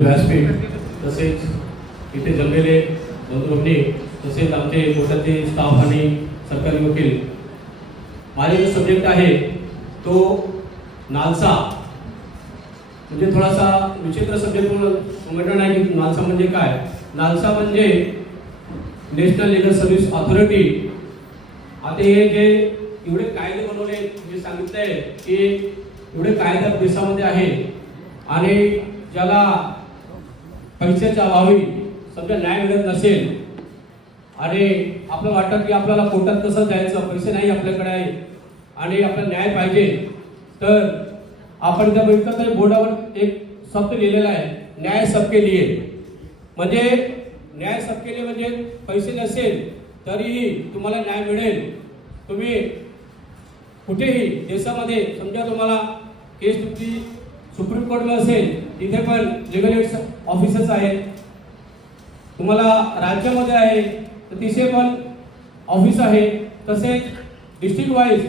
व्यासपीठ तसेच इथे जमलेले बंधुभगिनी तसेच आमचे कोर्टाचे स्टाफ आणि सरकारी वकील. माझा जो सब्जेक्ट आहे तो नालसा. म्हणजे थोडासा विचित्र सब्जेक्ट म्हणून म्हणणं नाही की नालसा म्हणजे काय? नालसा म्हणजे नॅशनल लिगल सर्व्हिस ऑथॉरिटी आता हे जे एवढे कायदे बनवले मी सांगितलंय की एवढे कायदा देशामध्ये आहे आणि ज्याला पैशाच्या अभावी समजा न्याय मिळत नसेल आणि आपलं वाटतं की आपल्याला कोर्टात कसं जायचं पैसे नाही आपल्याकडे आहे आणि आपला न्याय पाहिजे तर आपण त्या बघितलं बोर्डावर एक शब्द लिहिलेला आहे न्याय सबके लिए म्हणजे न्याय सबके लिए म्हणजे पैसे नसेल तरीही तुम्हाला न्याय मिळेल. तुम्ही कुठेही देशामध्ये समजा तुम्हाला केस तुमची सुप्रीम कोर्टला असेल तिथे पण लिगल एड्स ऑफिसर्स आहेत. तुम्हाला राज्यामध्ये आहे तर तिथे पण ऑफिस आहे. तसेच डिस्ट्रिक्ट वाईज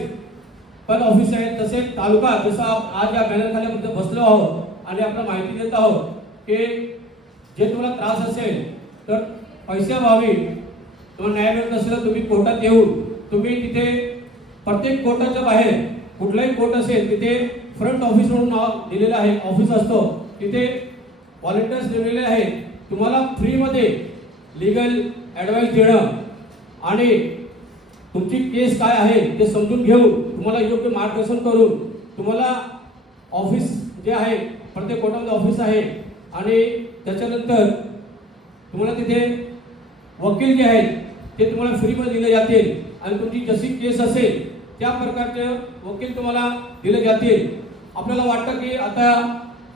पण ऑफिस आहे. तसेच तालुका जसं आज या बॅनर खाली बसलो आहोत आणि आपण माहिती देत आहोत की जे तुम्हाला त्रास असेल तर पैशाभावी तुम्हाला न्याय मिळत असेल तर तुम्ही कोर्टात येऊन तुम्ही तिथे प्रत्येक कोर्टाच्या बाहेर कुठलाही कोर्ट असेल तिथे फ्रंट ऑफिस म्हणून नाव दिलेलं आहे ऑफिस असतो. तिथे व्हॉलेंटियर्स नेमलेले आहेत तुम्हाला फ्रीमध्ये लिगल ॲडवाईस देणं आणि तुमची केस काय आहे ते समजून घेऊन तुम्हाला योग्य मार्गदर्शन करून तुम्हाला ऑफिस जे आहे प्रत्येक कोर्टामध्ये ऑफिस आहे आणि त्याच्यानंतर तुम्हाला तिथे वकील जे आहेत ते तुम्हाला फ्रीमध्ये दिले जातील. आणि तुमची जशी केस असेल त्या प्रकारचे वकील तुम्हाला दिले जातील. आपल्याला वाटतं की आता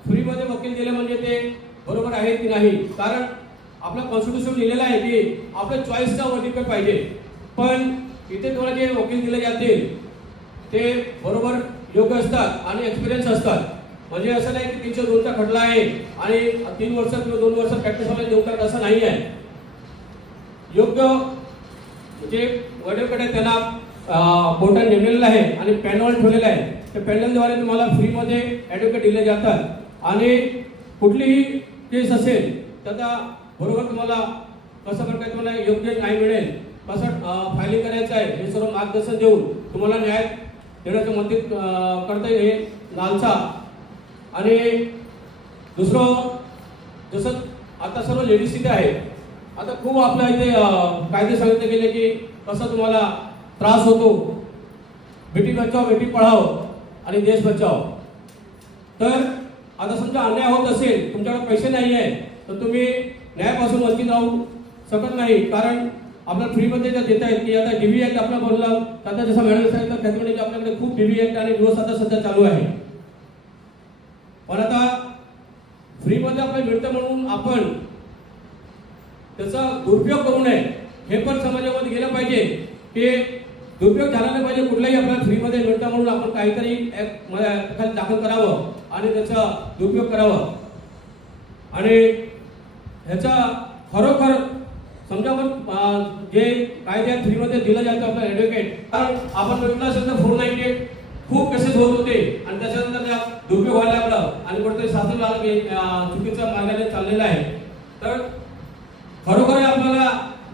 फ्रीमध्ये वकील दिले म्हणजे ते बरोबर आहे की नाही? कारण आपलं कॉन्स्टिट्यूशन लिहिलेलं आहे की आपल्या चॉईसचा वकील पाहिजे. पण इथे तुम्हाला जे वकील दिले जातील ते बरोबर योग्य असतात आणि एक्सपिरियन्स असतात. म्हणजे असं नाही की तीनशे दोनचा खटला आहे आणि तीन वर्ष किंवा दोन वर्ष प्रॅक्टिसमध्ये देऊ करत असं नाही आहे. योग्य जे वडीलकडे त्यांना कोर्टाने नेमलेलं आहे आणि पॅनल ठेवलेलं आहे त्या पॅनलद्वारे तुम्हाला फ्रीमध्ये ॲडव्होकेट दिले जातात. आणि कुठलीही केस असेल त्याचा बरोबर तुम्हाला कसं प्रकारे तुम्हाला योग्य न्याय मिळेल. कसं फायलिंग करायचं आहे हे सर्व मार्गदर्शन देऊन तुम्हाला न्याय देण्याचं मदत करता येईल हे लालसा आणि दुसरं जसं आता सर्व लेडीज इथे आहे आता खूप आपल्या इथे कायदे सांगितले गेले की कसं तुम्हाला त्रास होतो. बेटी बचाव बेटी पढाव आणि देश बचाव. तर आता समजा अन्याय होत असेल तुमच्याकडे पैसे नाही आहे तर तुम्ही न्यायापासून वंचित राहू शकत नाही. कारण आपल्याला फ्रीमध्ये ज्या देत आहेत की आता डीव्ही ऍक्ट आपला बनला आता जसं मॅडम सांगितलं त्याच्यामध्ये आपल्याकडे खूप डीव्ही ऍक्ट आणि दिवस आता सध्या चालू आहे. पण आता फ्रीमध्ये आपल्याला मिळतं म्हणून आपण त्याचा दुरुपयोग करू नये. हे पण समाजामध्ये गेलं पाहिजे की दुरुपयोग झाला नाही पाहिजे कुठलाही आपल्याला फ्रीमध्ये मिळतं म्हणून आपण काहीतरी एक दाखल करावं आणि त्याचा दुरुपयोग करावा. आणि ह्याचा खरोखर समजा आपण जे कायद्या फ्रीमध्ये दिलं जातं आपलं ॲडव्होकेट कारण आपण बघितलं असेल तर फोर नाईन्टी एट खूप केसेस होत होते आणि त्याच्यानंतर त्या दुरुपयोग व्हायला लागला आणि कुठेतरी शासन चुकीचा मार्गाने चाललेला आहे. तर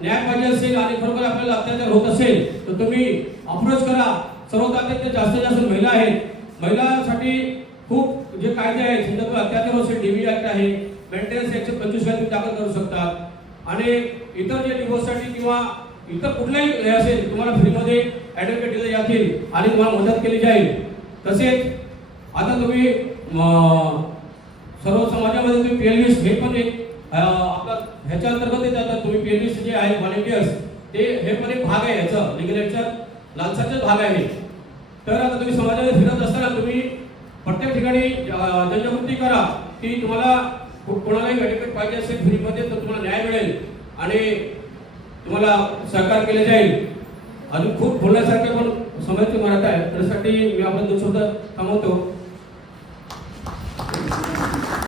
न्याय पाहिजे असेल आणि खरोखर आपल्याला अत्याचार होत असेल तर तुम्ही अप्रोच करा. सर्वात आता जास्तीत जास्त महिला आहेत. महिलांसाठी खूप जे कायदे आहेत समजा तुम्ही अत्याचार असेल. डीव्ही ऍक्ट आहे मेंटेनन्स एकशे पंचवीस तुम्ही दाखल करू शकतात आणि इतर जे डिवोर्ससाठी किंवा इतर कुठलाही हे असेल तुम्हाला फ्रीमध्ये ॲडव्होकेट दिले जातील आणि तुम्हाला मदत केली जाईल. तसेच आता तुम्ही सर्व समाजामध्ये तुम्ही पीएलव्हीस हे पण एक आपला ह्याच्या अंतर्गत येते आता तुम्ही पीएलव्हीस जे आहे व्हॉलेंटियर्स ते हे पण एक भाग आहे ह्याचं लिगल लालसाचाच भाग आहे तर आता तुम्ही समाजामध्ये फिरत असताना तुम्ही प्रत्येक ठिकाणी जनजागृती करा की तुम्हाला कोणालाही ॲडव्होकेट पाहिजे असेल फ्रीमध्ये तर तुम्हाला न्याय मिळेल आणि तुम्हाला सहकार केले जाईल. अजून खूप बोलण्यासारखे पण समजचे मराठा आहे त्यासाठी मी आपण दोन थांबवतो.